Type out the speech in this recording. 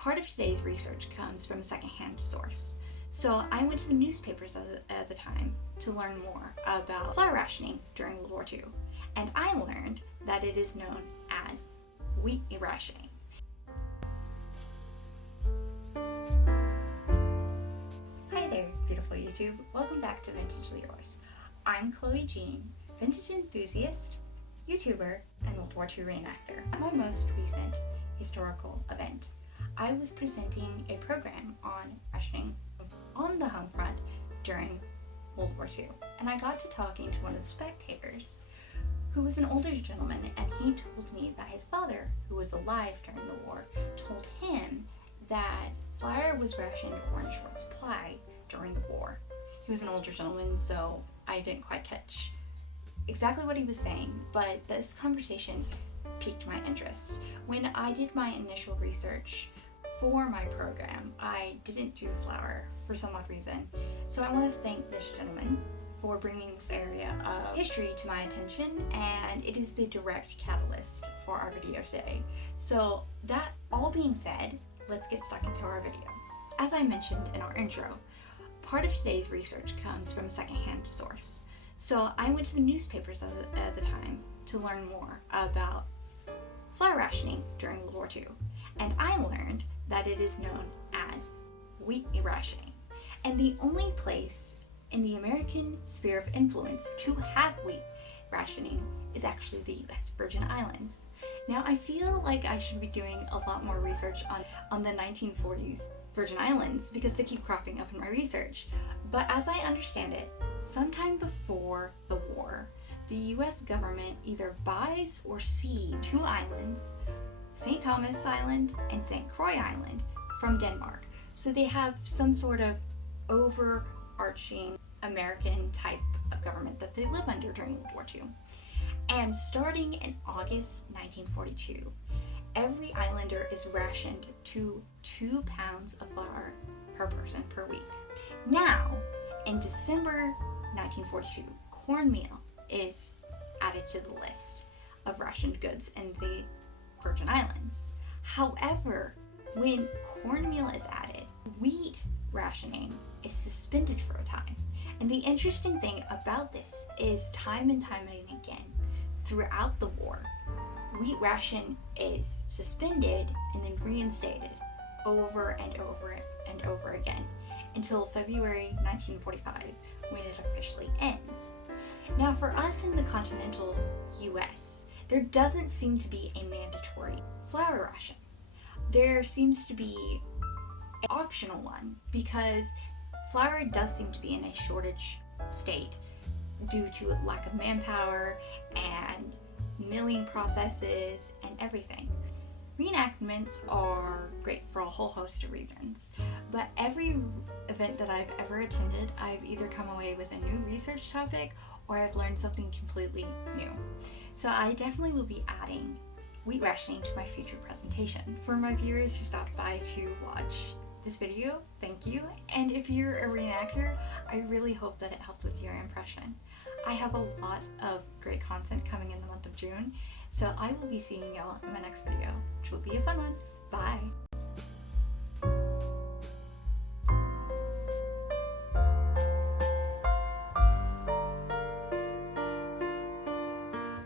Part of today's research comes from a secondhand source. So I went to the newspapers at the time to learn more about flour rationing during World War II, and I learned that it is known as wheat rationing. Hi there, beautiful YouTube. Welcome back to Vintagely Yours. I'm Chloe Jean, vintage enthusiast, YouTuber, and World War II reenactor. At my most recent historical event, I was presenting a program on rationing on the home front during World War II. And I got to talking to one of the spectators who was an older gentleman, and he told me that his father, who was alive during the war, told him that flour was rationed or in short supply during the war. He was an older gentleman, so I didn't quite catch exactly what he was saying, but this conversation piqued my interest. When I did my initial research for my program, I didn't do flour for some odd reason. So I want to thank this gentleman for bringing this area of history to my attention, and it is the direct catalyst for our video today. So that all being said, let's get stuck into our video. As I mentioned in our intro, part of today's research comes from a secondhand source. So I went to the newspapers at the time to learn more about flour rationing during World War II, and I learned that it is known as wheat rationing. And the only place in the American sphere of influence to have wheat rationing is actually the US Virgin Islands. Now, I feel like I should be doing a lot more research on the 1940s Virgin Islands because they keep cropping up in my research. But as I understand it, sometime before the war, the US government either buys or cedes two islands, St. Thomas Island and St. Croix Island, from Denmark. So they have some sort of overarching American type of government that they live under during World War II. And starting in August 1942, every islander is rationed to 2 pounds of flour per person per week. Now, in December 1942, cornmeal is added to the list of rationed goods in the Virgin Islands. However, when cornmeal is added, wheat rationing is suspended for a time. And the interesting thing about this is time and time again, throughout the war, wheat ration is suspended and then reinstated over and over and over again until February 1945, when it officially ends. Now, for us in the continental US, there doesn't seem to be a mandatory flour ration. There seems to be an optional one because flour does seem to be in a shortage state due to lack of manpower and milling processes and everything. Reenactments are great for a whole host of reasons, but every event that I've ever attended, I've either come away with a new research topic or I've learned something completely new. So I definitely will be adding wheat rationing to my future presentation. For my viewers who stopped by to watch this video, thank you. And if you're a reenactor, I really hope that it helped with your impression. I have a lot of great content coming in the month of June, so I will be seeing y'all in my next video, which will be a fun one. Bye!